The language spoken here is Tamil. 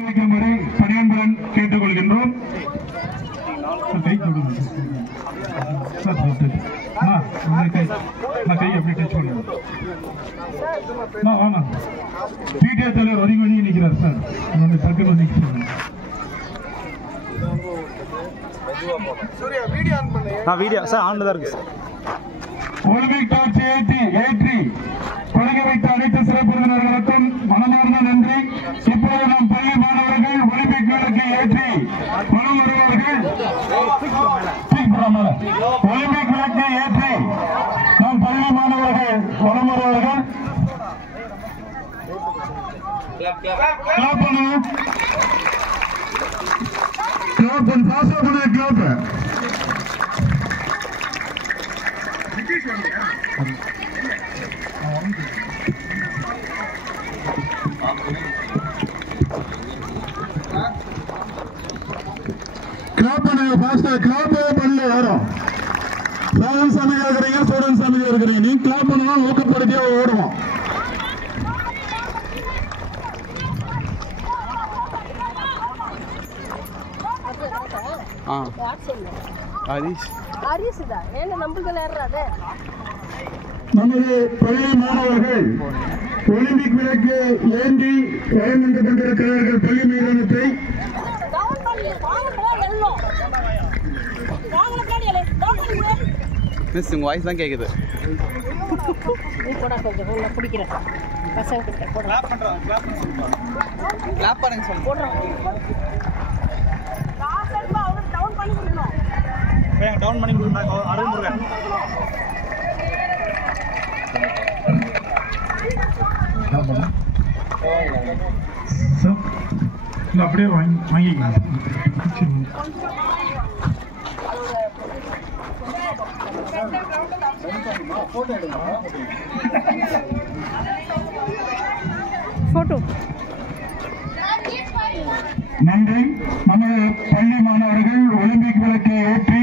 பணியன்புடன் கேட்டுக்கொள்கின்றோம். பிடிஏ தலைவர் ஒதுங்கி நிற்கிறார் சார். டக்குனு வீடியோ சார் ஆன்ல தான் இருக்கு சார். ஒலிம்பிக் டார்ச் ஏற்றி தொடங்கி வைத்த அனைத்து சிறப்பு விருந்தினர்களுக்கும் மனமார்ந்த நன்றி. இப்போது நம் பள்ளி மாணவர்கள் ஒலிம்பிக் விளக்கு ஏற்றி வலம் வருவார்கள். ஒலிம்பிக் விளக்கு ஏற்றி நம் பள்ளி மாணவர்கள் வலம் வருவார்கள். நீ கிளாப் பண்ணுவா ஊக்கப்படுத்தியா ஓடுவோம். நமது பள்ளி மாணவர்கள் ஒலிம்பிக் விளக்கு ஏந்தி வலம் வந்து கொண்டிருக்கிறார்கள். பள்ளி மைதானத்தை உங்க வாய்ஸ் தான் கேக்குது. கிளாப் பண்ணுங்க சொல்லுங்க. டவுன் பண்ணி கொடுங்க அருள் முருகன். அப்படியே வாங்கிக்கலாம். போட்டோ நன்றி. நமது பள்ளி மாணவர்கள் ஒலிம்பிக் விளக்கை ஏற்றி